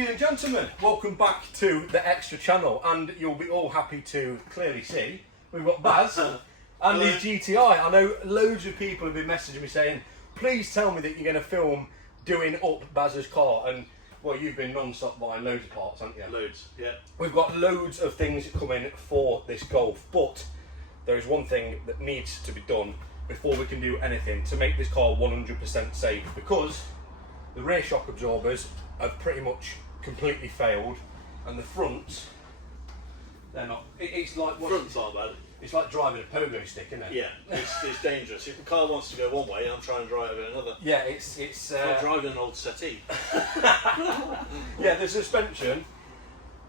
Ladies and gentlemen, welcome back to the Extra channel, and you'll be all happy to clearly see we've got Baz'S and his GTI. I know loads of people have been messaging me saying, please tell me that you're going to film doing up Baz'S car, and well, you've been non-stop buying loads of parts, haven't you? Loads, yeah. We've got loads of things coming for this Golf, but there is one thing that needs to be done before we can do anything to make this car 100% safe, because the rear shock absorbers have pretty much completely failed, and the fronts, they're not. It's like fronts aren't bad. It's like driving a pogo stick, isn't it? Yeah, it's dangerous. If the car wants to go one way, I'm trying to drive it another. Yeah, it's like driving an old settee. Yeah, the suspension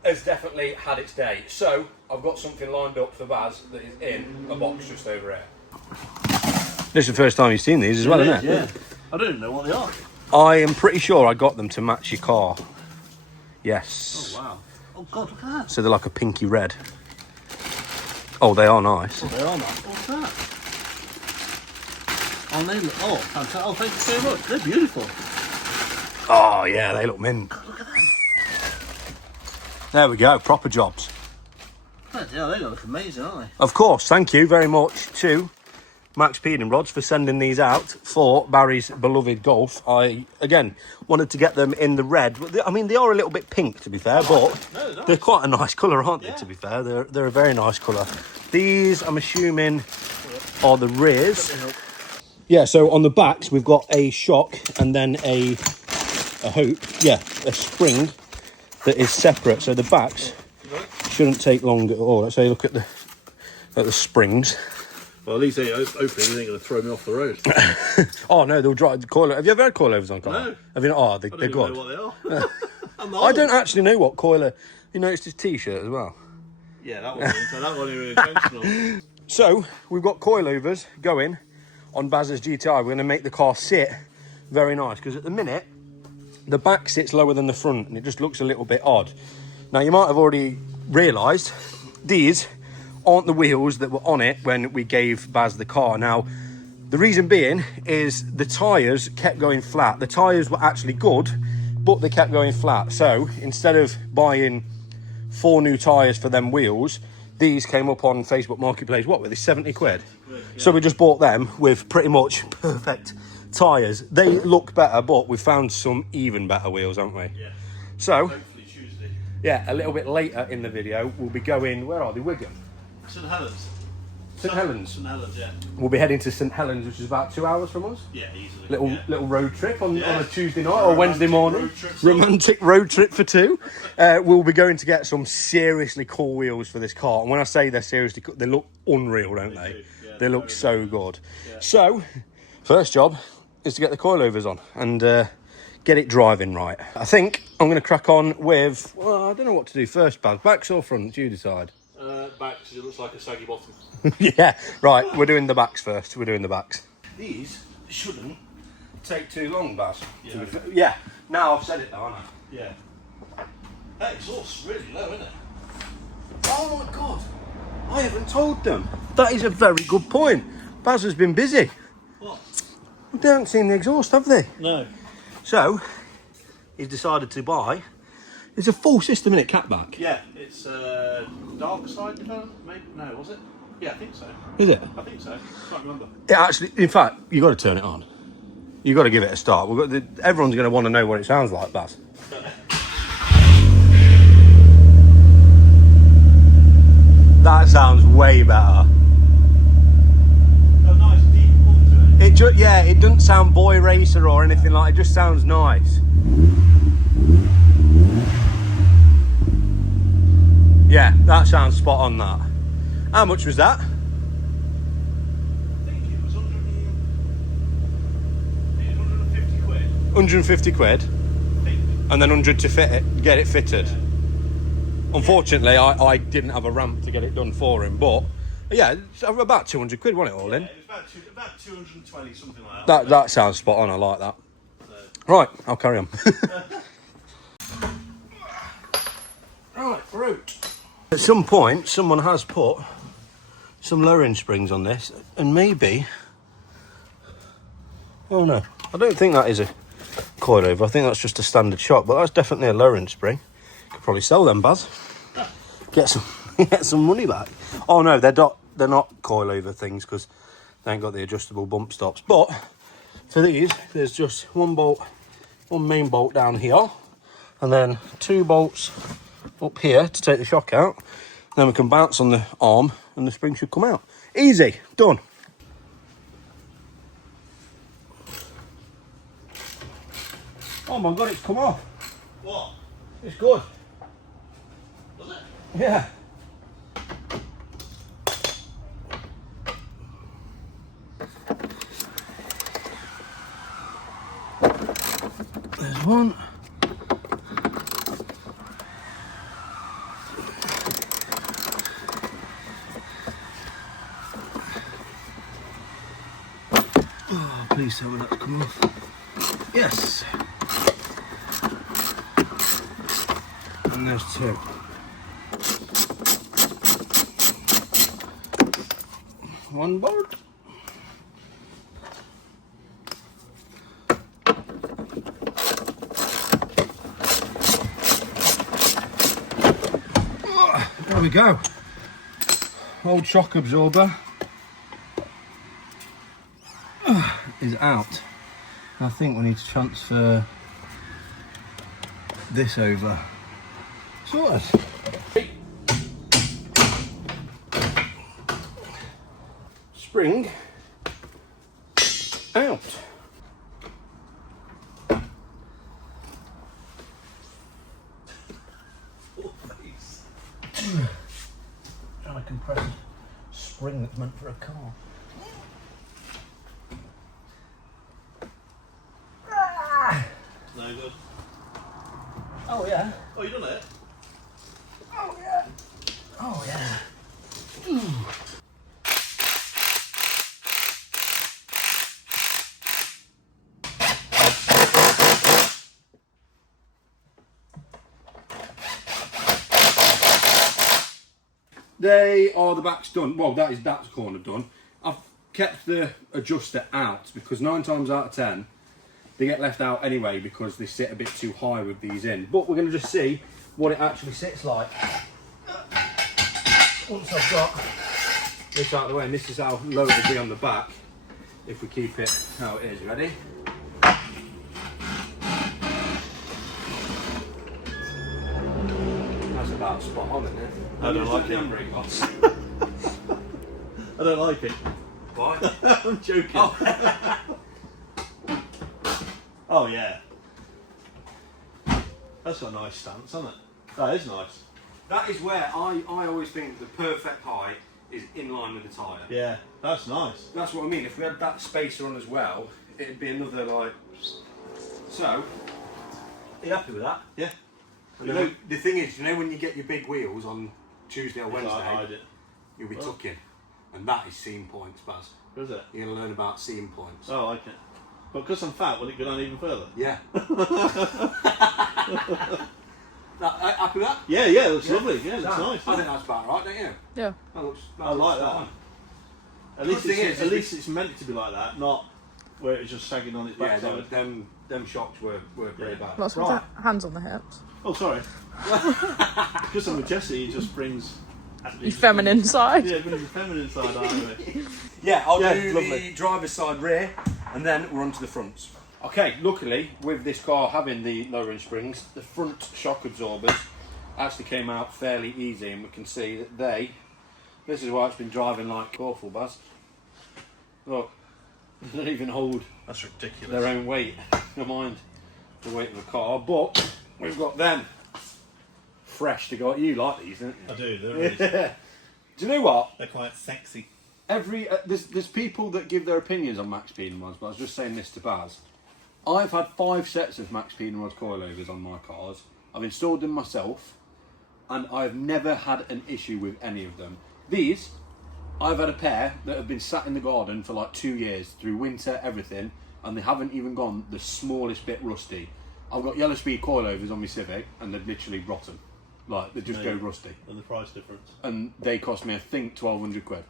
has definitely had its day. So I've got something lined up for Baz that is in a box just over here. This is the first time you've seen these as well, isn't it? Yeah. I don't even know what they are. I am pretty sure I got them to match your car. Yes. Oh wow. Oh god, look at that. So they're like a pinky red. Oh, they are nice. Oh, they are nice. What's that? Oh, they look. Oh, fantastic. Oh, thank you so much. They're beautiful. Oh yeah, they look mint. God, look at that. There we go, proper jobs. Yeah, they look amazing, aren't they? Of course, thank you very much to Max Peeding Rods for sending these out for Barry's beloved Golf. I, again, wanted to get them in the red. I mean, they are a little bit pink, to be fair, but no, nice. They're quite a nice colour, aren't they, Yeah. to be fair? They're a very nice colour. These, I'm assuming, are the rears. Yeah, so on the backs, we've got a shock and then a spring that is separate. So the backs shouldn't take long at all. Let's say look at the springs. Well, at least hopefully they ain't going to throw me off the road. Oh no, they'll drive the coilovers. Have you ever had coilovers on car? No. Have you not? Oh, they're I don't good. even know what they are. I don't actually know what coiler. You noticed his t-shirt as well. Yeah, that wasn't even intentional. So we've got coilovers going on Baz'S GTI. We're going to make the car sit very nice, because at the minute the back sits lower than the front and it just looks a little bit odd. Now you might have already realised these aren't the wheels that were on it when we gave Baz the car. Now the reason being is the tyres kept going flat. The tyres were actually good, but they kept going flat. So instead of buying 4 new tyres for them wheels, these came up on Facebook Marketplace. What were they, 70 quid? Yeah. So we just bought them with pretty much perfect tyres. They look better, but we've found some even better wheels, haven't we? Yeah. So Hopefully Tuesday. yeah, a little bit later in the video we'll be going, where are they, Wigan? St Helens. St Helens. St Helens, yeah. We'll be heading to St Helens, which is about 2 hours from us. Yeah, easily. Little road trip on a Tuesday night Or or Wednesday morning. Romantic road trip for 2. We'll be going to get some seriously cool wheels for this car. And when I say they're seriously cool, they look unreal, don't they? Do. Yeah, they look so good. Yeah. So, first job is to get the coilovers on and get it driving right. I think I'm going to crack on with, well, I don't know what to do first, Baz. Backs or fronts, you decide. Back, because it looks like a saggy bottom. Yeah, right, we're doing the backs first. We're doing the backs. These shouldn't take too long, Baz. Yeah. Yeah, now I've said it though, haven't I? Yeah. That exhaust's really low, isn't it? Oh my God, I haven't told them. That is a very good point. Baz has been busy. What? They haven't seen the exhaust, have they? No. So, he's decided to buy. It's a full system, innit, catback? Yeah, it's dark side development, maybe? No, was it? Yeah, I think so. Is it? I think so. Can't remember. It actually, in fact, you've got to turn it on. You've got to give it a start. Everyone's going to want to know what it sounds like, Baz. That sounds way better. A nice deep pull to it. It doesn't sound boy racer or anything like it. It just sounds nice. Yeah, that sounds spot on, that. How much was that? I think it was 150 quid. 150 quid, I think. and then 100 to fit it, get it fitted. Yeah. Unfortunately, I didn't have a ramp to get it done for him, but yeah, it's about 200 quid, wasn't it, all in? Yeah, it was about 220, something like that. That sounds spot on, I like that. So. Right, I'll carry on. Right, route. At some point, someone has put some lowering springs on this, and maybe... Oh no, I don't think that is a coilover. I think that's just a standard shock, but that's definitely a lowering spring. Could probably sell them, Baz. Get some, get some money back. Oh no, they're not coilover things because they ain't got the adjustable bump stops. But for these, there's just one bolt, one main bolt down here, and then 2 bolts up here to take the shock out. Then we can bounce on the arm and the spring should come out. Easy, done. Oh my God, it's come off. What? It's good. Was it? Yeah. There's one. Oh, please tell me that's come off. Yes. And there's 2. One bolt. There we go. Old shock absorber is out. I think we need to transfer this over. Sorted. Spring out. Trying to compress a spring that's meant for a car. No good. Oh yeah. Oh, you done it? Oh yeah. Oh yeah. They are the backs done. Well, that's corner done. I've kept the adjuster out because 9 times out of 10 they get left out anyway because they sit a bit too high with these in. But we're going to just see what it actually sits like once I've got this out of the way. And this is how low it will be on the back if we keep it how it is. Ready? That's about spot on, isn't it? I don't like it. I don't like it. Why? I'm joking. Oh. Oh yeah. That's got a nice stance, hasn't it? That is nice. That is where I always think the perfect height is in line with the tyre. Yeah, that's nice. That's what I mean. If we had that spacer on as well, it'd be another like. So, are you happy with that? Yeah. You know, the thing is, you know, when you get your big wheels on Tuesday or Wednesday, hide it. you'll be tucking, and that is seam points, Baz. Is it? You're gonna learn about seam points. Oh, I like it. But because I'm fat, will it go down even further? Yeah. Happy with that? Yeah, yeah, it looks lovely. Yeah, it looks nice. I think that's about right, don't you? Yeah. That looks. I like that. Fine. At least, Good thing is, at least it's meant to be like that, not where it's just sagging on its Yeah, backside. them shocks were pretty bad. Lots of hands on the hips. Oh, sorry. Because I'm with Jesse, he just brings... Your feminine side. Yeah, brings the feminine side out of it. Yeah, I'll do lovely. the driver's side rear, and then we're on to the fronts. Okay, luckily, with this car having the lowering springs, the front shock absorbers actually came out fairly easy, and we can see that this is why it's been driving like awful, Baz. Look, they don't even hold That's ridiculous. their own weight. Never mind the weight of the car, but we've got them fresh to go. You like these, don't you? I do, they're really, Yeah. Do you know what? they're quite sexy. There's people that give their opinions on Max Peenemrods, but I was just saying this to Baz. I've had 5 sets of Max Peenemrod coilovers on my cars. I've installed them myself, and I've never had an issue with any of them. These, I've had a pair that have been sat in the garden for like 2 years, through winter, everything, and they haven't even gone the smallest bit rusty. I've got yellow speed coilovers on my Civic, and they're literally rotten. Like, they just go rusty. And the price difference. And they cost me, I think, 1,200 quid.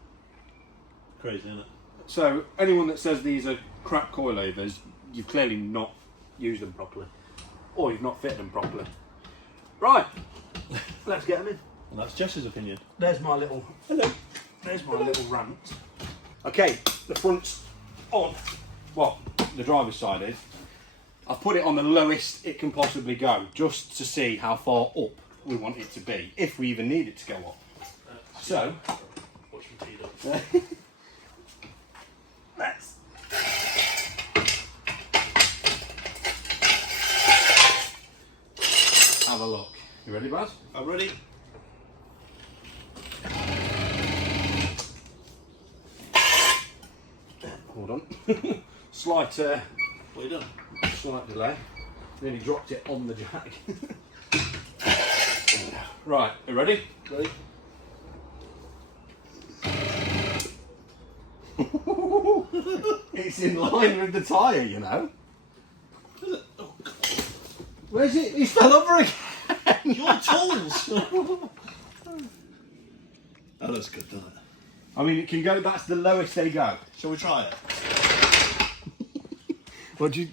Crazy, isn't it? So anyone that says these are crap coilovers, you've clearly not used them properly. Or you've not fitted them properly. Right, let's get them in. And that's Jess's opinion. There's my little, there's my little rant. Okay, the front's on. Well, the driver's side is. I've put it on the lowest it can possibly go, just to see how far up we want it to be, if we even need it to go up. So, watch me teed up. Let's have a look. You ready, Baz? I'm ready. Hold on. Slight, What are you doing? slight delay. Nearly dropped it on the jack. Right, you ready? Ready? It's in line with the tyre, you know. Is it? Oh, God. Where's it? He fell over again. Your tools! That looks good, doesn't it? I mean, it can go. That's the lowest they go. Shall we try it? What do you?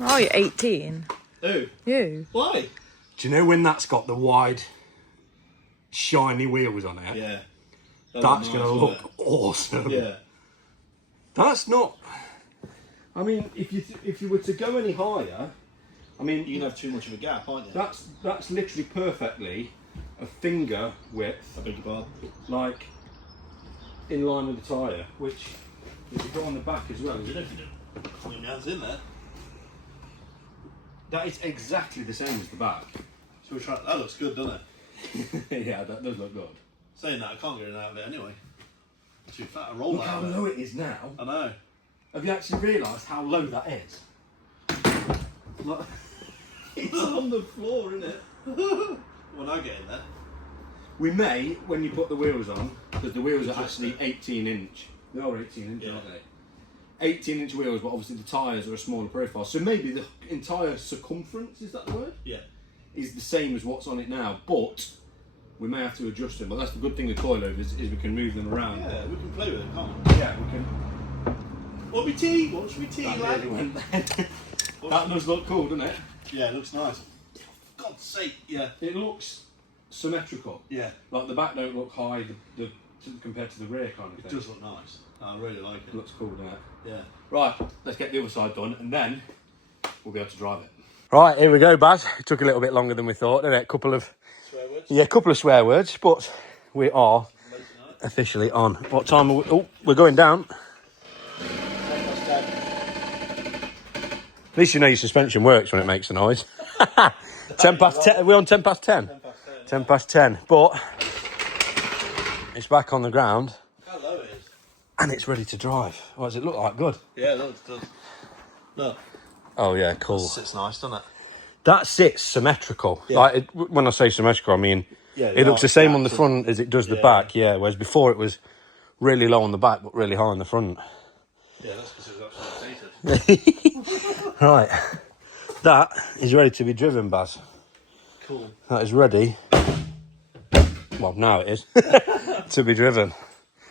Oh, you're 18. Who? You. Why? Do you know when that's got the wide, shiny wheels on it? Yeah. That's going to look awesome. Yeah. That's not. I mean, if you were to go any higher, I mean, You can have too much of a gap, aren't you? that's literally perfectly a finger width, I beg your pardon. like in line with the tyre. Which, if you go on the back as well, You know if you do. Put your hands in there. that is exactly the same as the back. Shall we try it? That looks good, doesn't it? Yeah, that does look good. Saying that, I can't get it out of it anyway. Too fat. I roll Look that how out of it. low it is now. I know. Have you actually realised how low that is? Look. It's on the floor, isn't it? When I get in there. We may, when you put the wheels on, because the wheels are Adjust actually it. 18 inch. They are 18 inch, Yeah. aren't they? 18 inch wheels, but obviously the tyres are a smaller profile. So maybe the entire circumference, is that the word? Yeah. Is the same as what's on it now, but we may have to adjust them. But that's the good thing with coilovers is we can move them around. Yeah, we can play with it, can't we? Yeah, we can. What we tea? What should we tea, That lad? really went there. That does look cool, doesn't it? Yeah, it looks nice. For God's sake, yeah. It looks symmetrical. Yeah, Like the back don't look high compared to the rear kind of it thing. does look nice. I really like It it. looks cool, doesn't it? Yeah. Right, let's get the other side done and then we'll be able to drive it. Right, here we go, Baz. It took a little bit longer than we thought, didn't it? Couple of swear words, but we are officially on. What time are we? Oh, we're going down. At least you know your suspension works when it makes a noise. 10 past 10. We're on 10 past 10. 10 past 10. But it's back on the ground How low it is. and it's ready to drive. What does it look like? Good. Yeah, it does. Look. Oh yeah, cool. Sits nice, doesn't it? That sits symmetrical. Yeah. Like when I say symmetrical, I mean Yeah, it looks the same on the arcs front as it does the Yeah. back. Yeah. Whereas before it was really low on the back, but really high on the front. Yeah, that's because it was actually rotated. Right. That is ready to be driven, Baz. Cool. That is ready. Well, now it is to be driven.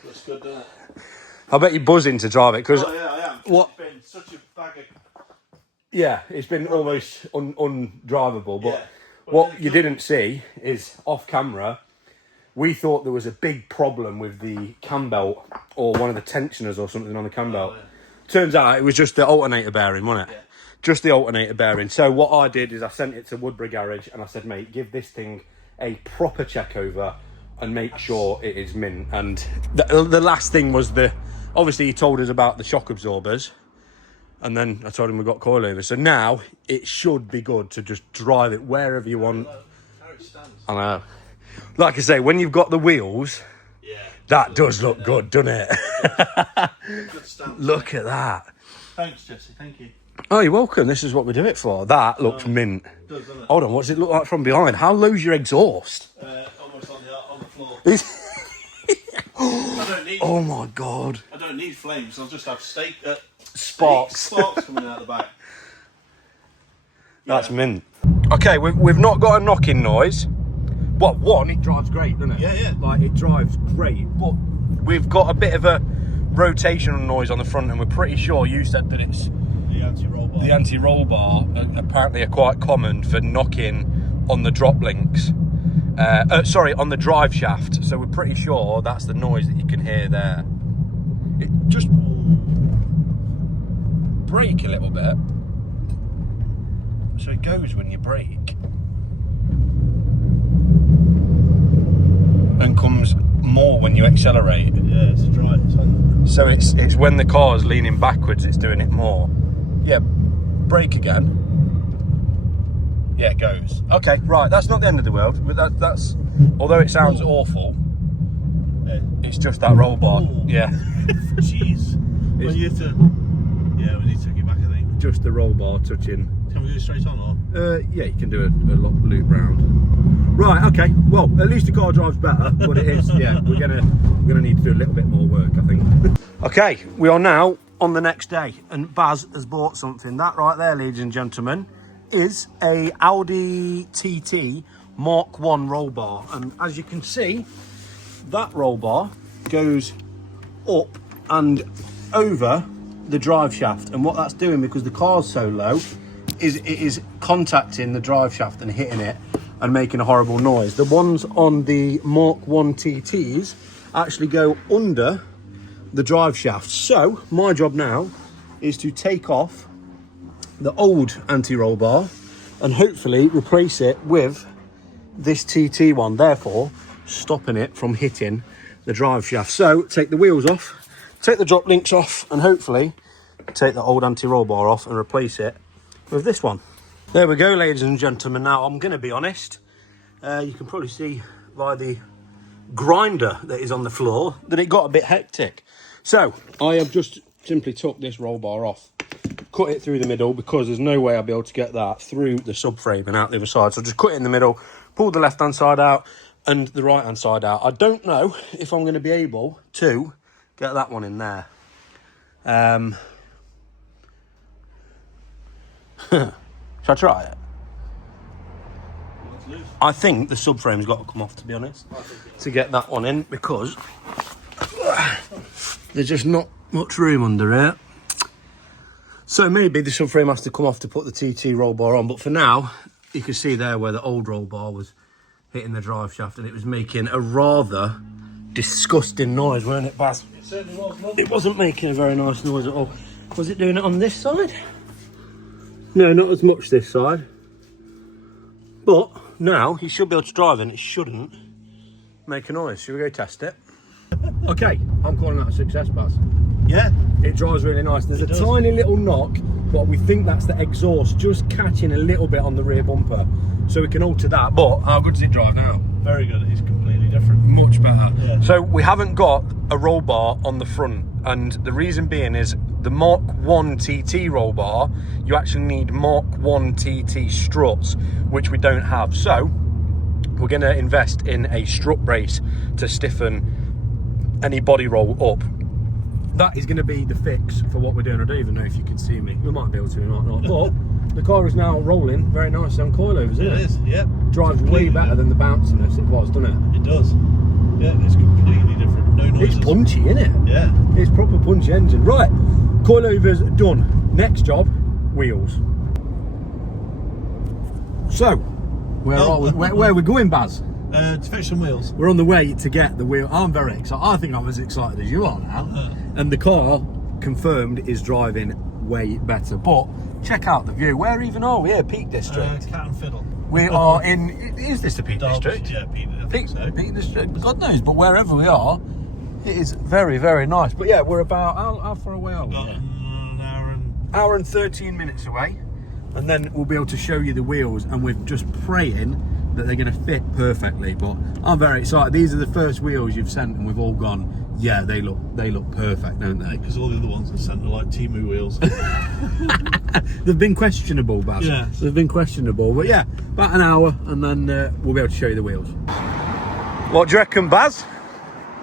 Looks good, doesn't it? I bet you're buzzing to drive it because Oh yeah, I am. What? It's been such a bag of... yeah, it's been almost undrivable. But Yeah. what you didn't see is off camera. We thought there was a big problem with the cam belt or one of the tensioners or something on the cam belt. yeah. Turns out it was just the alternator bearing, wasn't it? Yeah. Just the alternator bearing. So what I did is I sent it to Woodbury Garage and I said, mate, give this thing a proper check over and make sure it is mint. And the last thing was obviously he told us about the shock absorbers and then I told him we got coilovers. So now it should be good to just drive it wherever you want. How it stands. I know. Like I say, when you've got the wheels, Yeah. that does look good, doesn't it? Good stance. Look at that. Thanks, Jesse. Thank you. Oh, you're welcome. This is what we do it for. That looks mint. It does, doesn't it? Hold on, what does it look like from behind? How low's your exhaust? Almost on the floor. Oh I don't need. my God. I don't need flames. I'll just have Sparks. sparks coming out the back. That's mint. Okay, we've not got a knocking noise. Well, one, it drives great, doesn't it? Yeah, yeah. Like, it drives great. But we've got a bit of a rotational noise on the front and we're pretty sure you said that it's anti-roll the anti-roll bar apparently are quite common for knocking on the drop links. Sorry, on the drive shaft. So we're pretty sure that's the noise that you can hear there. It just brake a little bit. So it goes when you brake. And comes more when you accelerate. Yeah, it's dry. So it's when the car's leaning backwards, it's doing it more. Yeah, brake again. Yeah, it goes. Okay, right, that's not the end of the world. But that's although it sounds awful, it's just that roll bar. Oh. Yeah. Jeez. We need to take it back, I think. Just the roll bar touching. Can we go straight on, or? Yeah, you can do a loop round. Right, okay. Well, at least the car drives better, but it is, yeah, we're gonna need to do a little bit more work, I think. Okay, we are now on the next day, and Baz has bought something. That right there, ladies and gentlemen, is a Audi TT Mark 1 roll bar. And as you can see, that roll bar goes up and over the drive shaft. And what that's doing, because the car's so low, is it is contacting the drive shaft and hitting it and making a horrible noise. The ones on the Mark 1 TTs actually go under the drive shaft. So my job now is to take off the old anti-roll bar and hopefully replace it with this TT one, therefore stopping it from hitting the drive shaft. So take the wheels off, take the drop links off, and hopefully take the old anti-roll bar off and replace it with this one. There we go, ladies and gentlemen. Now I'm going to be honest, you can probably see by the grinder that is on the floor that it got a bit hectic. So I have just simply took this roll bar off, cut it through the middle, because there's no way I'll be able to get that through the subframe and out the other side. So just cut it in the middle, pull the left hand side out and the right hand side out. I don't know if I'm going to be able to get that one in there. Shall I try it? I think the subframe's got to come off, to be honest, to get that one in, because there's just not much room under it. So maybe the subframe has to come off to put the TT roll bar on, but for now you can see there where the old roll bar was hitting the drive shaft and it was making a rather disgusting noise, weren't it, Baz? It certainly was. It wasn't making a very nice noise at all. Was it doing it on this side? No, not as much this side. But now you should be able to drive and it shouldn't make a noise. Should we go test it? Okay, I'm calling that a success, Baz. Yeah. It drives really nice. There's a tiny little knock, but we think that's the exhaust just catching a little bit on the rear bumper. So we can alter that. But how good does it drive now? Very good. It's completely different. Much better. Yeah. So we haven't got a roll bar on the front, and the reason being is the Mark 1 TT roll bar, you actually need Mark 1 TT struts, which we don't have. So we're going to invest in a strut brace to stiffen any body roll up. That is going to be the fix for what we're doing. I don't even know if you can see me. We might be able to, we might not. But the car is now rolling very nice on coilovers, isn't it? It is, yeah. Drives way better than the bounciness it was, doesn't it? It does. Yeah, it's completely different. No noises. It's punchy, isn't it? Yeah. It's proper punchy engine. Right, coilovers done. Next job, wheels. So, where are we going, Baz? To fetch some wheels. We're on the way to get the wheel. I'm very excited. I think I'm as excited as you are now. And the car, confirmed, is driving way better. But check out the view. Where even are we here? Peak District. Cat and Fiddle. We are in. Is this the Peak Derby, District? Yeah, Peak, I think so. Peak District. God knows, but wherever we are, it is very, very nice. But yeah, we're about how far away are we? Got an Hour and 13 minutes away, and then we'll be able to show you the wheels. And we're just praying that they're going to fit perfectly. But I'm very excited. These are the first wheels you've sent, and we've all gone, yeah, they look perfect, don't they? because all the other ones are sent are like Timu wheels. They've been questionable, Baz. Yeah. They've been questionable, but yeah, about an hour, and then we'll be able to show you the wheels. What do you reckon, Baz?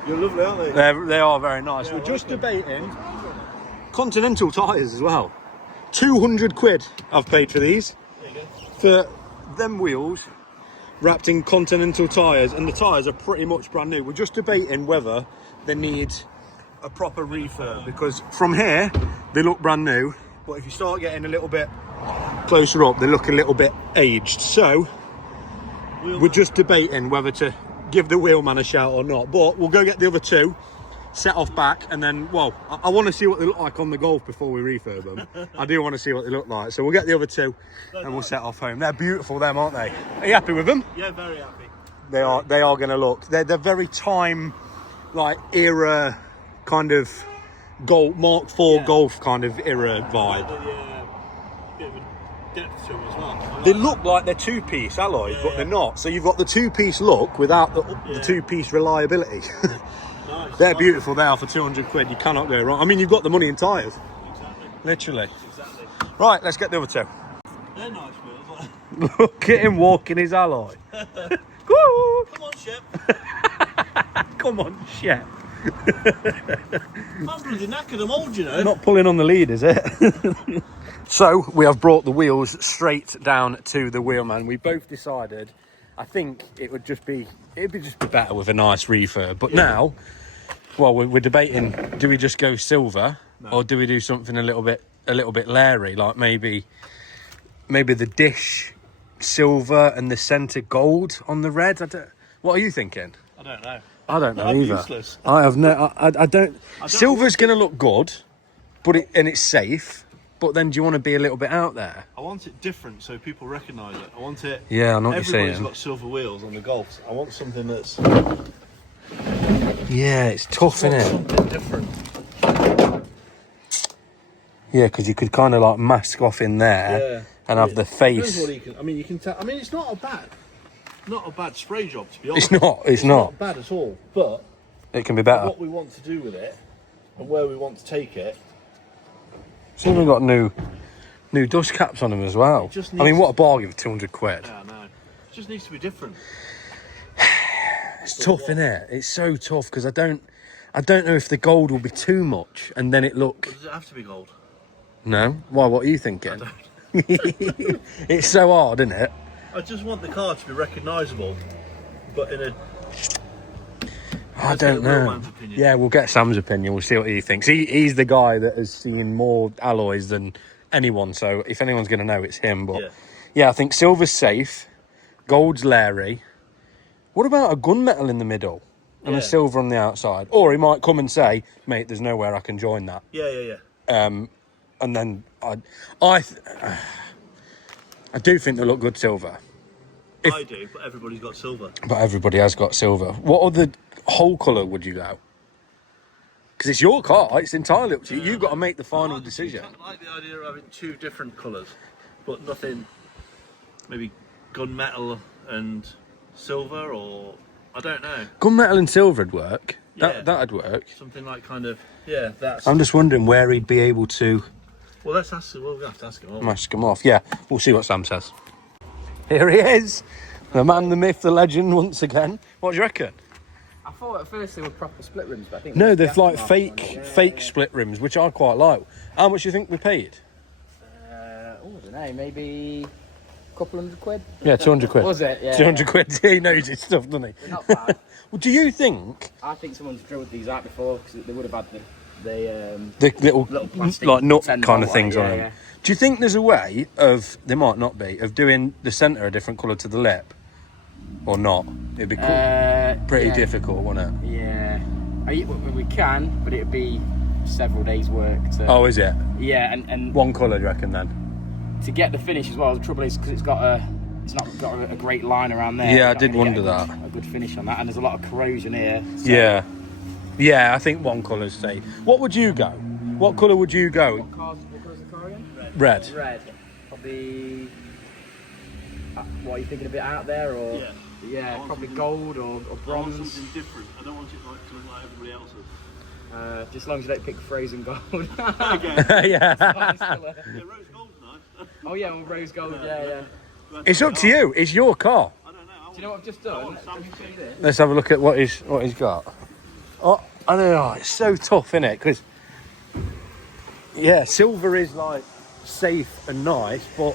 You're lovely, aren't they? They are very nice. Yeah, We're just debating Continental tyres as well. 200 quid I've paid for these. There you go. For them wheels wrapped in Continental tyres, and the tyres are pretty much brand new. We're just debating whether they need a proper refurb, because from here they look brand new, but if you start getting a little bit closer up, they look a little bit aged. So we're just debating whether to give the wheelman a shout or not, but we'll go get the other two, set off back, and then, well, I want to see what they look like on the Golf before we refurb them. I do want to see what they look like, so we'll get the other two and we'll set off home. They're beautiful, them, aren't they? Are you happy with them? Yeah, very happy. They are going to look, they're very time, like, era kind of Golf, Mark IV Golf kind of era vibe. Bit of a depth to them as well. They look like they're two-piece alloys, but they're not. So you've got the two-piece look without the two-piece reliability. Nice. They're beautiful. They are for 200 quid. You cannot go wrong. I mean, you've got the money in tyres. Exactly. Literally. Exactly. Right, let's get the other two. They're nice wheels. Look at him walking his alloy. Woo! Come on, Shep. Come on, Shep. I'm bloody knackered. I'm old, you know. Not pulling on the lead, is it? So we have brought the wheels straight down to the wheelman. We both decided, I think it'd just be better with a nice refurb. But now, well, we're debating: do we just go silver, or do we do something a little bit Larry, like maybe the dish silver and the centre gold on the red? What are you thinking? I don't know. I don't know I'm either. useless. I have no. I don't. Silver's going to look good, but it's safe. But then, do you want to be a little bit out there? I want it different so people recognise it. I want it. Yeah, I know what you're saying. Everybody's got silver wheels on the Golfs. I want something that's. Yeah, it's tough, isn't it? Something different. Yeah, because you could kind of like mask off in there and have the face. You can tell. I mean, it's not a bad spray job, to be honest. It's not. Not bad at all. But It can be better. what we want to do with it and where we want to take it. So we've got new dust caps on them as well. Just I mean, what a bargain for 200 quid. Yeah, no. It just needs to be different. It's tough, isn't it? It's so tough because I don't know if the gold will be too much and then it look. Does it have to be gold? No. Why? What are you thinking? It's so hard, isn't it? I just want the car to be recognisable, but in a. I don't know. Yeah, we'll get Sam's opinion. We'll see what he thinks. He's the guy that has seen more alloys than anyone. So if anyone's going to know, it's him. But yeah, I think silver's safe. Gold's Larry. What about a gunmetal in the middle and a silver on the outside? Or he might come and say, mate, there's nowhere I can join that. Yeah. And then I do think they look good silver. I do, but everybody's got silver. But everybody has got silver. What other whole colour would you go? Because it's your car. It's entirely up to you. You've got to make the final decision. I like the idea of having two different colours, but nothing. Maybe gunmetal and silver, or I don't know. Gunmetal and silver would work. Yeah. That'd work. Something like kind of That's. I'm just wondering where he'd be able to. Well, let's ask. We'll have to ask him. Mask him off. Yeah, we'll see what Sam says. Here he is, the man, the myth, the legend, once again. What do you reckon? I thought at first they were proper split rims, but I think No, they're like fake split rims, which I quite like. How much do you think we paid? I don't know, maybe a couple £100. Yeah, 200 quid. Was it? Yeah. 200 quid. He knows his stuff, doesn't he? They're not bad. Well, do you think I think someone's drilled these out before because they would have had the the little plastic like nut 10 kind of volt things one, on yeah, them? yeah. Do you think there's a way of, there might not be, of doing the centre a different colour to the lip? Or not? It'd be pretty difficult, wouldn't it? Yeah. We can, but it'd be several days' work to. Oh, is it? Yeah, and One colour, do you reckon, then? to get the finish as well. The trouble is because it's not got a great line around there. Yeah, you're I not did gonna get wonder a good finish on that, and there's a lot of corrosion here. So. Yeah. Yeah, I think one colour's safe. What would you go? What colour would you go? What colour's the car again? Red. Red. Probably. What are you thinking? A bit out there, or Yeah, probably gold or I want bronze. something different. I don't want it to look like everybody else's. Just as long as you don't pick frozen gold. Okay. Yeah. Yeah, rose gold's nice. Oh yeah, well, rose gold. Yeah. It's up to you. It's your car. I don't know. Do you know what I've just done? Something. Let's have a look at what he's got. Oh, I don't know. It's so tough, isn't it? Because silver is like safe and nice, but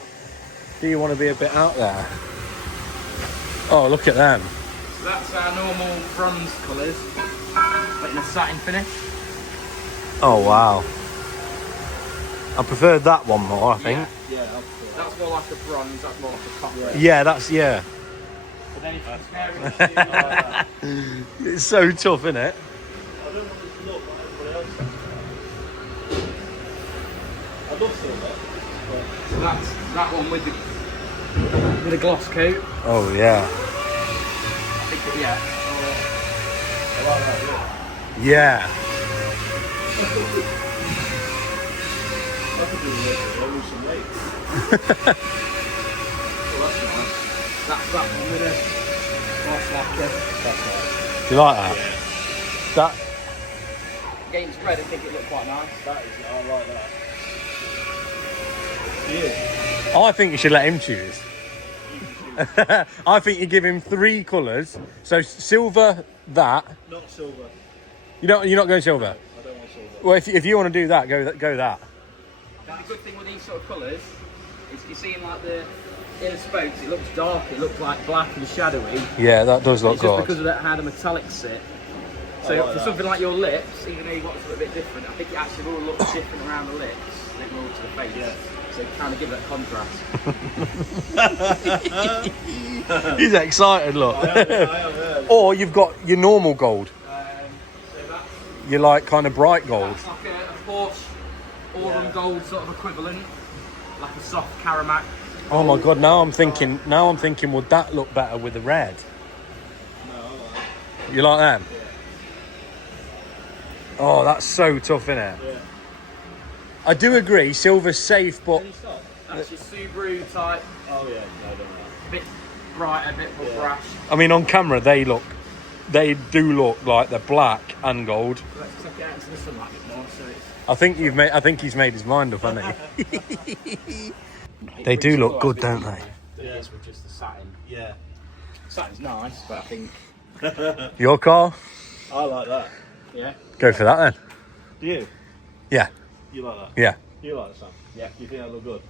do you want to be a bit out there? Oh, look at them. So that's our normal bronze colours, but in a satin finish. Oh wow. I prefer that one more, I think. Yeah, that's more like a bronze, that's more like a copper. Yeah, that's, yeah. But then if you're comparing it to, It's so tough, isn't it? I don't want it to look like everybody else does. I love silver. so that's that one with the gloss coat. Oh, yeah. I think, yeah. I like that, yeah. Yeah. I could do with it, lose some weight. Well, that's nice. That's that one with a gloss lacquer. That's nice. Do you like that? Yeah. That, Against red, I think it looked quite nice. That is, I like that. Yeah. I think you should let him choose. I think you give him 3 colours. So silver, that. Not silver. You're not going silver? I don't want silver. Well, if you want to do that, go that. Now, the good thing with these sort of colours is you see in like the inner spokes, it looks dark, it looks like black and shadowy. Yeah, that does look It's just good. because of that how the metallics sit. So like for that. something like your lips, even though you want it to look a bit different, I think it actually will look different around the lips than it will to the face. Yeah. So it kind of give that contrast. He's excited, look. I am, Or you've got your normal gold. So that's, You like kind of bright gold. that's like a Porsche aurum gold sort of equivalent, like a soft Caramac. Oh my god! Now I'm thinking. Would that look better with the red? No, I like that. You like them? Yeah. Oh, that's so tough, isn't it? Yeah. I do agree. Silver's safe, but Any stop? That's your Subaru type, Oh yeah, no, I don't know. a bit brighter, a bit more brash. I mean, on camera they do look like they're black and gold. Let's take it out into the sunlight a bit more, so it's... I think he's made his mind up, hasn't he? They do look good, don't they? Yes, with just the satin. Yeah. Satin's nice, but I think, Your car? I like that. yeah. Go for that then. Do you? Yeah, You like that? yeah. You like that, Sam? Yeah. You think that look good?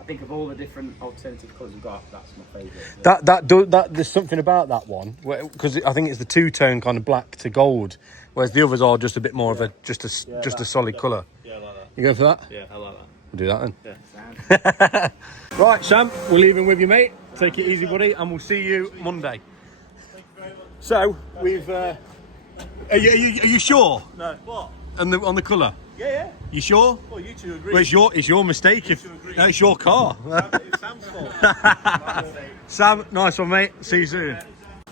I think of all the different alternative colours we've got, that's my favourite. That there's something about that one because I think it's the 2-tone kind of black to gold, whereas the others are just a bit more of a just a solid colour. Yeah, I like that. You go for that? Yeah, I like that. We'll do that then. Yeah. Right, Sam, we're leaving with you, mate. Take it easy, buddy, and we'll see you Monday. Thank you very much. So we've. Are you sure? No. What? On the colour? Yeah. You sure? Well, you two agree. Well, it's your mistake. You two agree. No, it's your car. It's Sam's fault. Sam, nice one, mate. See you soon.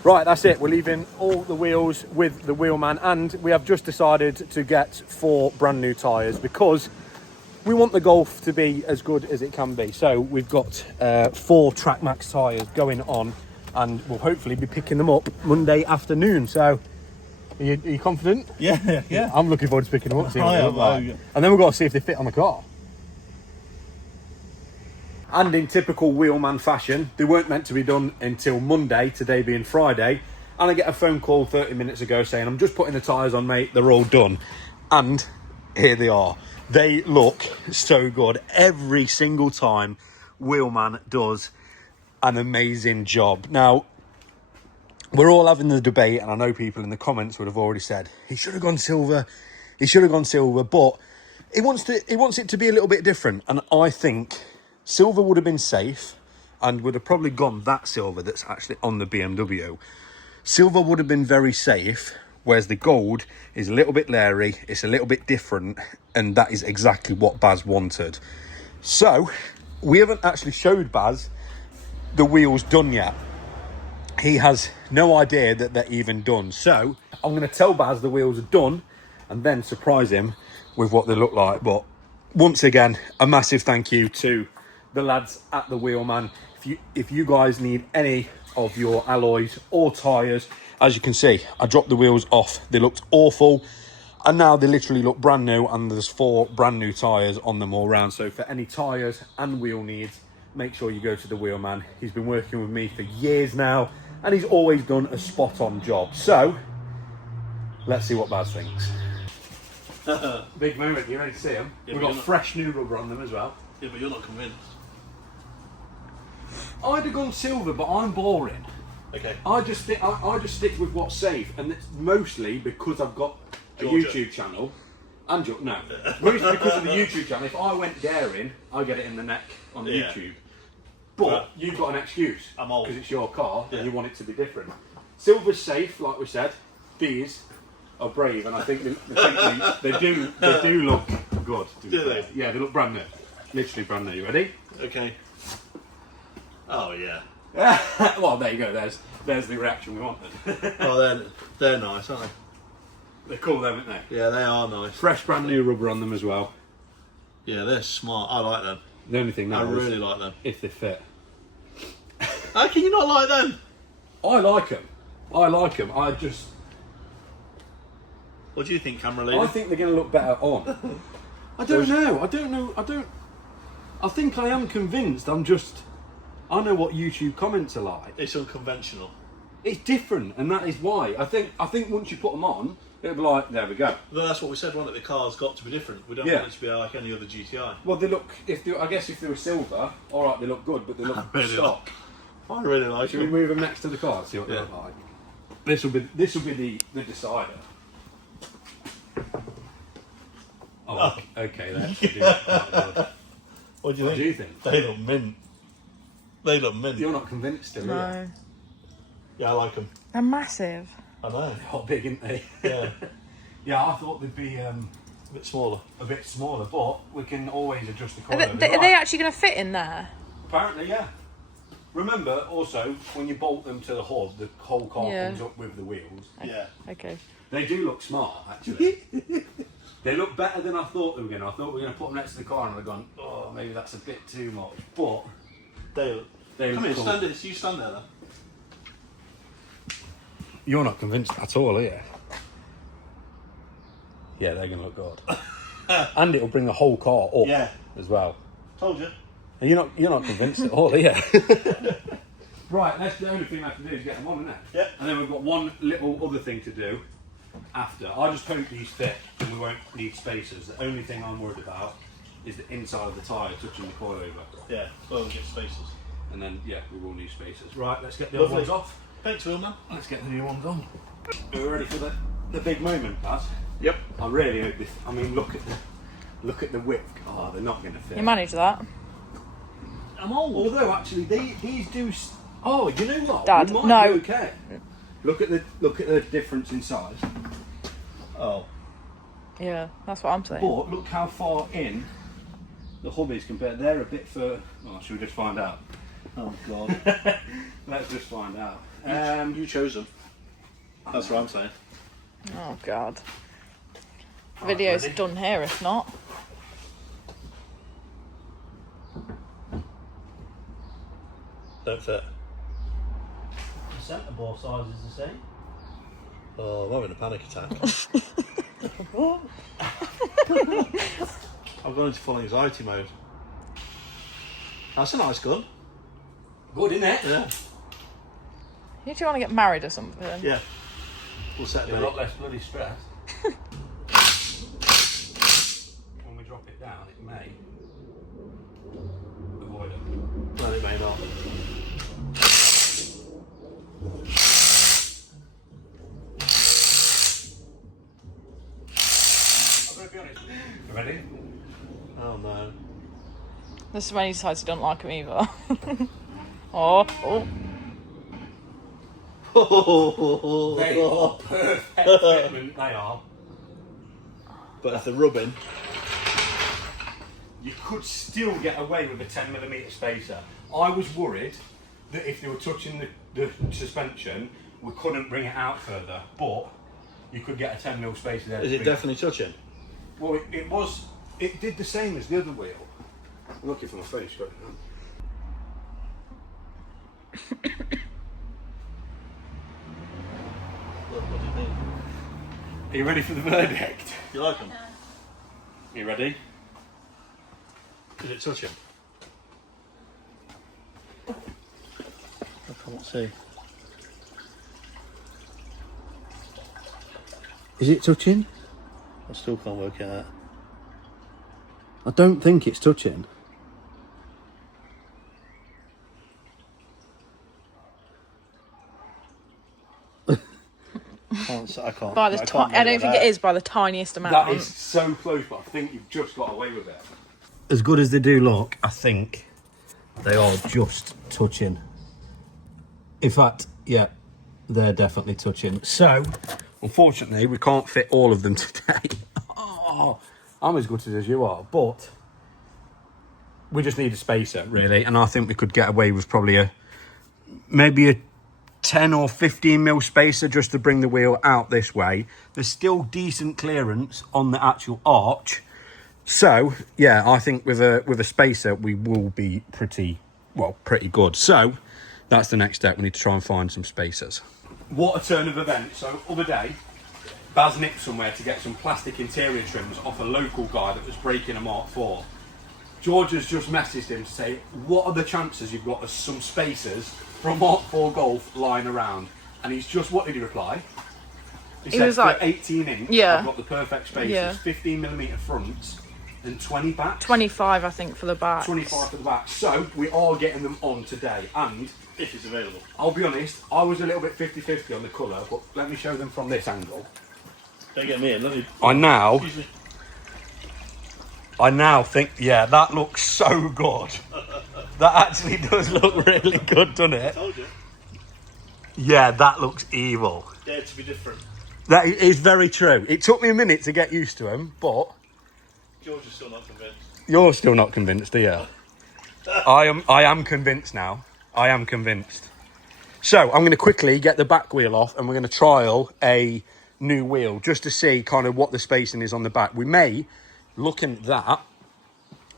Right, that's it. We're leaving all the wheels with the wheelman, and we have just decided to get 4 brand new tyres because we want the Golf to be as good as it can be. So we've got 4 Track Max tyres going on, and we'll hopefully be picking them up Monday afternoon. So are you confident? Yeah. I'm looking forward to picking them up, seeing what they look like. Yeah. And then we've got to see if they fit on the car. And in typical wheelman fashion, they weren't meant to be done until Monday, today being Friday. And I get a phone call 30 minutes ago saying, I'm just putting the tyres on, mate, they're all done. And here they are. They look so good. Every single time, wheelman does an amazing job. Now, we're all having the debate, and I know people in the comments would have already said, he should have gone silver, but he wants it to be a little bit different. And I think silver would have been safe and would have probably gone that silver that's actually on the BMW. Silver would have been very safe, whereas the gold is a little bit leery, it's a little bit different, and that is exactly what Baz wanted. So, we haven't actually showed Baz the wheels done yet. He has no idea that they're even done. So, I'm going to tell Baz the wheels are done and then surprise him with what they look like. But once again, a massive thank you to the lads at the Wheelman. If you guys need any of your alloys or tyres, as you can see, I dropped the wheels off. They looked awful, and now they literally look brand new, and there's 4 brand new tyres on them all round. So for any tyres and wheel needs, make sure you go to the Wheelman. He's been working with me for years now, and he's always done a spot-on job. So let's see what Baz thinks. Big moment. You ready to see them? Yeah, We've but got you're fresh new rubber on them as well. Yeah, but you're not convinced. I'd have gone silver, but I'm boring. Okay. I just stick with what's safe, and it's mostly because I've got a Georgia. YouTube channel, And no. Mostly because of the YouTube channel. If I went daring, I get it in the neck on YouTube. But you've got an excuse. I'm old. Because it's your car and you want it to be different. Silver's safe, like we said. These are brave, and I think they do look good. Do they? Yeah, they look brand new. Literally brand new. You ready? Okay. Oh yeah. Well, there you go. There's the reaction we wanted. Oh, they're nice, aren't they? They're cool, though, aren't they? Yeah, they are nice. Fresh, brand new rubber on them as well. Yeah, they're smart. I like them. The only thing now I really like them. if they fit. How can you not like them? I like them. I just. What do you think, camera I lady? think they're going to look better on. I don't know. I think I am convinced. I know what YouTube comments are like. It's unconventional. It's different, and that is why. I think once you put them on, it'll be like, there we go. Well, that's what we said, wasn't it? The car's got to be different. We don't Yeah. want it to be like any other GTI. Well, they look. I guess if they were silver, all right, they look good, but they look really stock. I really like Should we them. move them next to the car? See what they look like. This will be the decider. Oh, okay. That's quite good. What do you What think? do you think? They look mint. They look mint. You're not convinced still, are you? No. Yeah, I like them. They're massive. I know. They're hot big, aren't they? Yeah. Yeah, I thought they'd be A bit smaller. a bit smaller, but we can always adjust the Are coilovers. they actually going to fit in there? Apparently, yeah. Remember, also, when you bolt them to the hub, the whole car Yeah. comes up with the wheels. Yeah. Okay. They do look smart, actually. They look better than I thought they were going to. I thought we were going to put them next to the car and I'd gone, oh, maybe that's a bit too much. But They look. they Come look here, cool. stand there. You stand there then. You're not convinced at all, are you? Yeah, they're going to look good. And it'll bring the whole car up Yeah. as well. Told you. And you're not convinced at all, are you? Right, that's the only thing I have to do is get them on, isn't it? Yeah. And then we've got one little other thing to do after. I just hope these fit and we won't need spacers. The only thing I'm worried about is the inside of the tyre touching the coilover. Yeah. Well, we get spaces. And then, yeah, we will need spacers. Right, let's get the Lovely. old ones off. Thanks, Willman. Let's get the new ones on. We're ready for the big moment, Baz. Yep. I really hope this. I mean, look at the width. Oh, they're not going to fit. You manage that? I'm old. Although actually, these do. Oh, you know what? Dad, We might no. be okay. Look at the difference in size. Oh. Yeah, that's what I'm saying. But look how far in the hub is compared. They're a bit further. Oh, should we just find out? Oh God. Let's just find out. You chose them. That's what I'm saying. Oh God. Video's ready? done here, if not. Don't fit. The centre bore size is the same. Oh, I'm having a panic attack. I've gone into full anxiety mode. That's a nice gun. Good, isn't it? Yeah. You two want to get married or something? Yeah. We'll set A it lot up. less bloody stress. When we drop it down, it may avoid it. No, it may not. I'm going to be honest. You ready? Oh no. This is when he decides he don't like him either. oh. They are perfect fitment, they are. But if they're rubbing, You could still get away with a 10mm spacer. I was worried that if they were touching the suspension, we couldn't bring it out further, but you could get a 10mm spacer there. is it definitely touching? Well, it did the same as the other wheel. I'm looking for my phone, it's got it on. Look, what do you think? Are you ready for the verdict? You like them? Are you ready? Is it touching? I can't see. Is it touching? I still can't work it out. I don't think it's touching. I can't. By the I can't I don't make think that it is by the tiniest amount. That is so close, but I think you've just got away with it. As good as they do look, I think they are just touching. In fact, yeah, they're definitely touching. So, unfortunately, we can't fit all of them today. Oh, I'm as gutted as you are, but we just need a spacer, really, and I think we could get away with probably maybe a 10 or 15 mil spacer just to bring the wheel out this way. There's still decent clearance on the actual arch. So, yeah, I think with a spacer, we will be pretty good. So, that's the next step. We need to try and find some spacers. What a turn of events. So, other day, Baz nipped somewhere to get some plastic interior trims off a local guy that was breaking a Mark IV. George has just messaged him to say, what are the chances you've got some spacers from Mark IV Golf lying around? And he's just, what did he reply? He said, was like, for 18 inch, yeah. I've got the perfect spacers, Yeah. 15mm fronts and 20 backs. 25, I think, for the back. 25 for the back. So, we are getting them on today. And, if it's available. I'll be honest, I was a little bit 50-50 on the colour, but let me show them from this angle. Don't get me in. Let me. I now think, yeah, that looks so good. That actually does look really good, doesn't it? I told you. Yeah, that looks evil. Yeah, to be different. That is very true. It took me a minute to get used to him, but George is still not convinced. you're still not convinced, are you? I am convinced now. I am convinced. So I'm going to quickly get the back wheel off, and we're going to trial a new wheel just to see kind of what the spacing is on the back. We may, looking at that,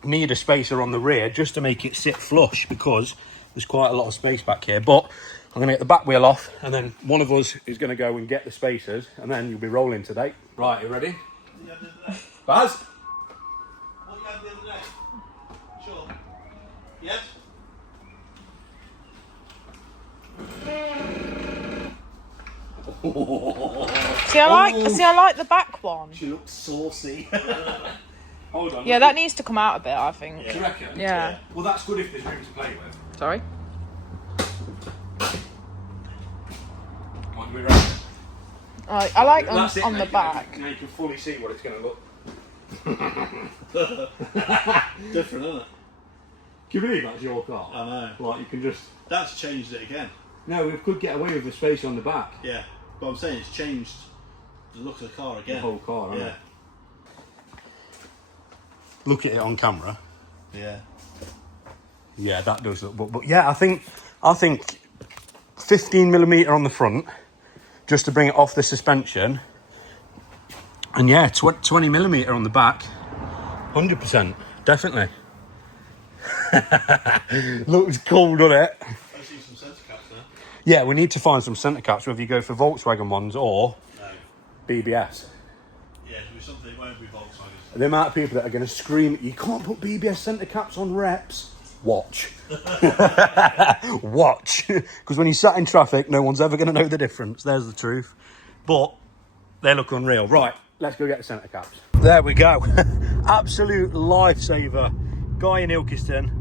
need a spacer on the rear just to make it sit flush, because there's quite a lot of space back here. But I'm going to get the back wheel off, and then one of us is going to go and get the spacers, and then you'll be rolling today. Right, you ready? Baz? What you had the other day? Sure. Yes? See, I like the back one. She looks saucy. Hold on. Yeah, that needs to come out a bit, I think. Do you reckon? Yeah. Well, that's good if there's room to play with. Sorry. What do we reckon? I like That's it, on the back. Now you can fully see what it's going to look. Different, isn't it? Can you believe that's your car? I know. Like, you can just... That's changed it again. No, we could get away with the space on the back. Yeah. But I'm saying it's changed the look of the car again. The whole car, hasn't Yeah. it? Look at it on camera. Yeah. Yeah, that does look... But yeah, I think 15mm on the front, just to bring it off the suspension. And yeah, 20mm on the back. 100%. Definitely. Looks cool, doesn't it? I see some centre caps there. Yeah, we need to find some centre caps, whether you go for Volkswagen ones or BBS. Yeah, it'll be something, it won't be Volkswagen. The amount of people that are going to scream, you can't put BBS centre caps on reps. Watch. Watch. Because when you sat in traffic, no one's ever going to know the difference. There's the truth. But they look unreal. Right, let's go get the centre caps. There we go. Absolute lifesaver. Guy in Ilkeston,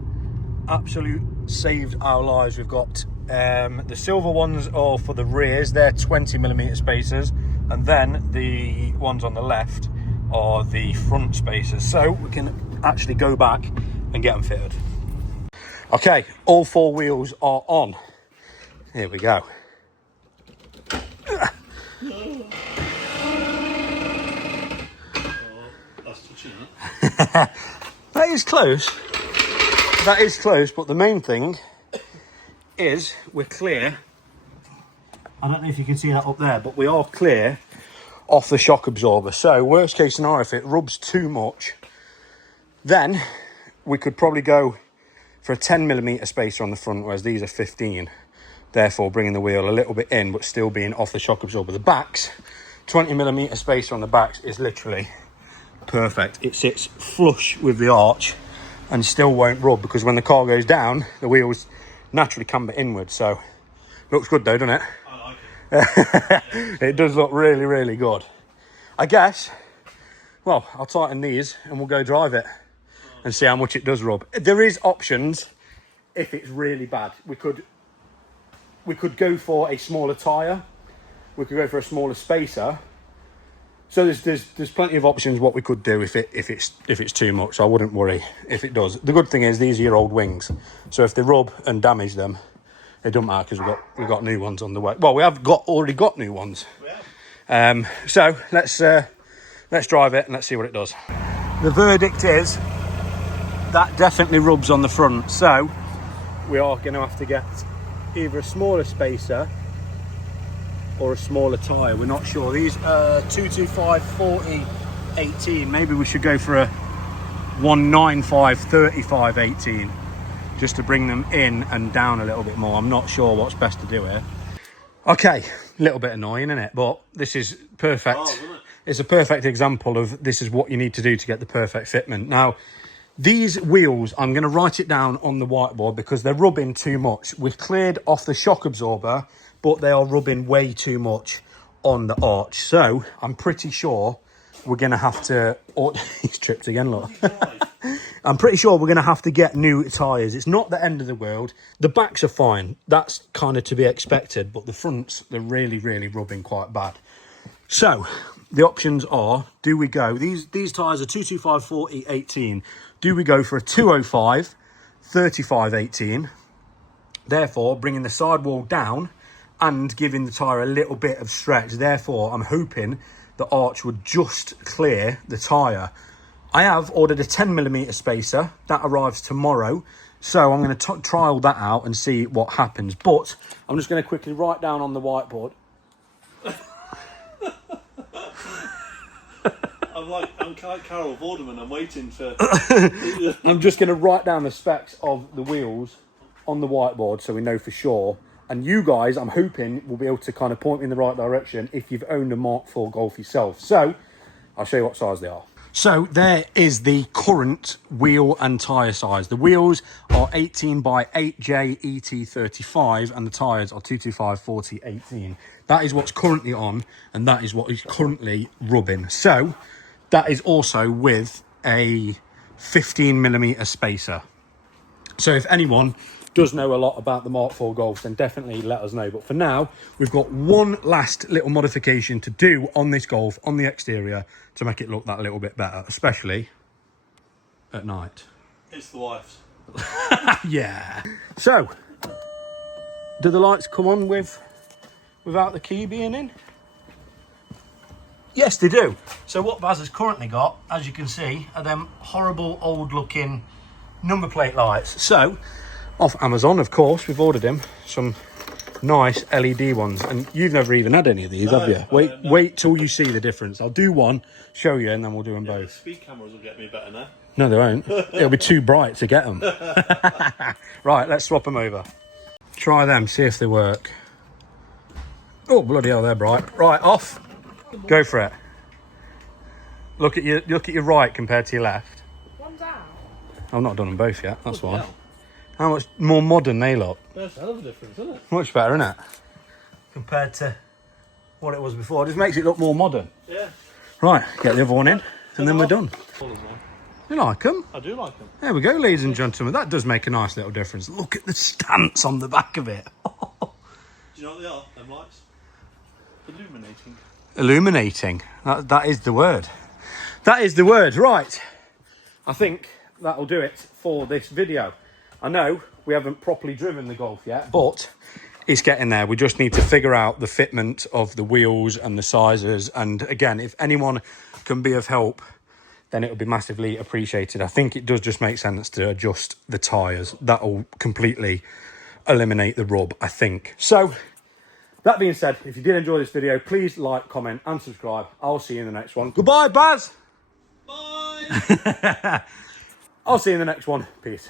absolute saved our lives. We've got the silver ones are for the rears, they're 20mm spacers, and then the ones on the left are the front spacers, so we can actually go back and get them fitted. Okay, all four wheels are on. Here we go. That's touching, huh? That is close. That is close, but the main thing is we're clear. I don't know if you can see that up there, but we are clear off the shock absorber. So worst case scenario, if it rubs too much, then we could probably go for a 10mm spacer on the front, whereas these are 15. Therefore bringing the wheel a little bit in, but still being off the shock absorber. The backs, 20mm spacer on the backs is literally perfect. It sits flush with the arch and still won't rub, because when the car goes down, the wheels naturally camber inward. So looks good though, doesn't it? I like it. It does look really, really good. I guess, well, I'll tighten these and we'll go drive it and see how much it does rub. There is options if it's really bad. We could go for a smaller tyre we could go for a smaller spacer. So there's plenty of options what we could do if it's too much. So I wouldn't worry if it does. The good thing is these are your old wings, so if they rub and damage them, it doesn't matter because we've got new ones on the way. Well, we have already got new ones. So let's drive it and let's see what it does. The verdict is that definitely rubs on the front. So we are going to have to get either a smaller spacer or a smaller tyre. We're not sure. These 225 40 18. Maybe we should go for a 195 35 18 just to bring them in and down a little bit more. I'm not sure what's best to do here. Okay, a little bit annoying, isn't it? But this is perfect. It's a perfect example of this is what you need to do to get the perfect fitment. Now, these wheels, I'm going to write it down on the whiteboard because they're rubbing too much. We've cleared off the shock absorber, but they are rubbing way too much on the arch. So I'm pretty sure we're going to have to... Oh, he's tripped again, look. I'm pretty sure we're going to have to get new tyres. It's not the end of the world. The backs are fine. That's kind of to be expected. But the fronts, they're really, really rubbing quite bad. So the options are, do we go... These tyres are 225 40 18. Do we go for a 205 35 18? Therefore, bringing the sidewall down and giving the tyre a little bit of stretch. Therefore, I'm hoping the arch would just clear the tyre. I have ordered a 10mm spacer. That arrives tomorrow. So I'm going to trial that out and see what happens. But I'm just going to quickly write down on the whiteboard. I'm Carol Vorderman. I'm waiting for... I'm just going to write down the specs of the wheels on the whiteboard so we know for sure. And you guys, I'm hoping, will be able to kind of point me in the right direction if you've owned a Mark IV Golf yourself. So I'll show you what size they are. So there is the current wheel and tyre size. The wheels are 18 by 8J ET35 and the tyres are 225 40 18. That is what's currently on and that is what is currently rubbing. So that is also with a 15mm spacer. So if anyone does know a lot about the Mark IV Golf, then definitely let us know. But for now, we've got one last little modification to do on this Golf, on the exterior, to make it look that little bit better, especially at night. It's the wife's. Yeah. So, do the lights come on without the key being in? Yes, they do. So what Baz has currently got, as you can see, are them horrible old-looking number plate lights. So, off Amazon, of course, we've ordered him some nice LED ones, and you've never even had any of these, have you? Wait till you see the difference. I'll do one, show you, and then we'll do them both. The speed cameras will get me better now. No, they won't. It'll be too bright to get them. Right, let's swap them over. Try them, see if they work. Oh, bloody hell, they're bright. Right, off. Go for it. Look at your right compared to your left. One's out. I've not done them both yet, that's why. Hell. How much more modern they look. There's a hell of a difference, isn't it? Much better, isn't it? Compared to what it was before. It just makes it look more modern. Yeah. Right, get the other one in, and then we're done. Colours, man. You like them? I do like them. There we go, ladies and gentlemen. That does make a nice little difference. Look at the stance on the back of it. Do you know what they are, them lights? Illuminating. Illuminating. That is the word. That is the word. Right. I think that'll do it for this video. I know we haven't properly driven the Golf yet, but it's getting there. We just need to figure out the fitment of the wheels and the sizes. And again, if anyone can be of help, then it would be massively appreciated. I think it does just make sense to adjust the tyres. That'll completely eliminate the rub, I think. So, that being said, if you did enjoy this video, please like, comment and subscribe. I'll see you in the next one. Goodbye, Baz! Bye! I'll see you in the next one. Peace.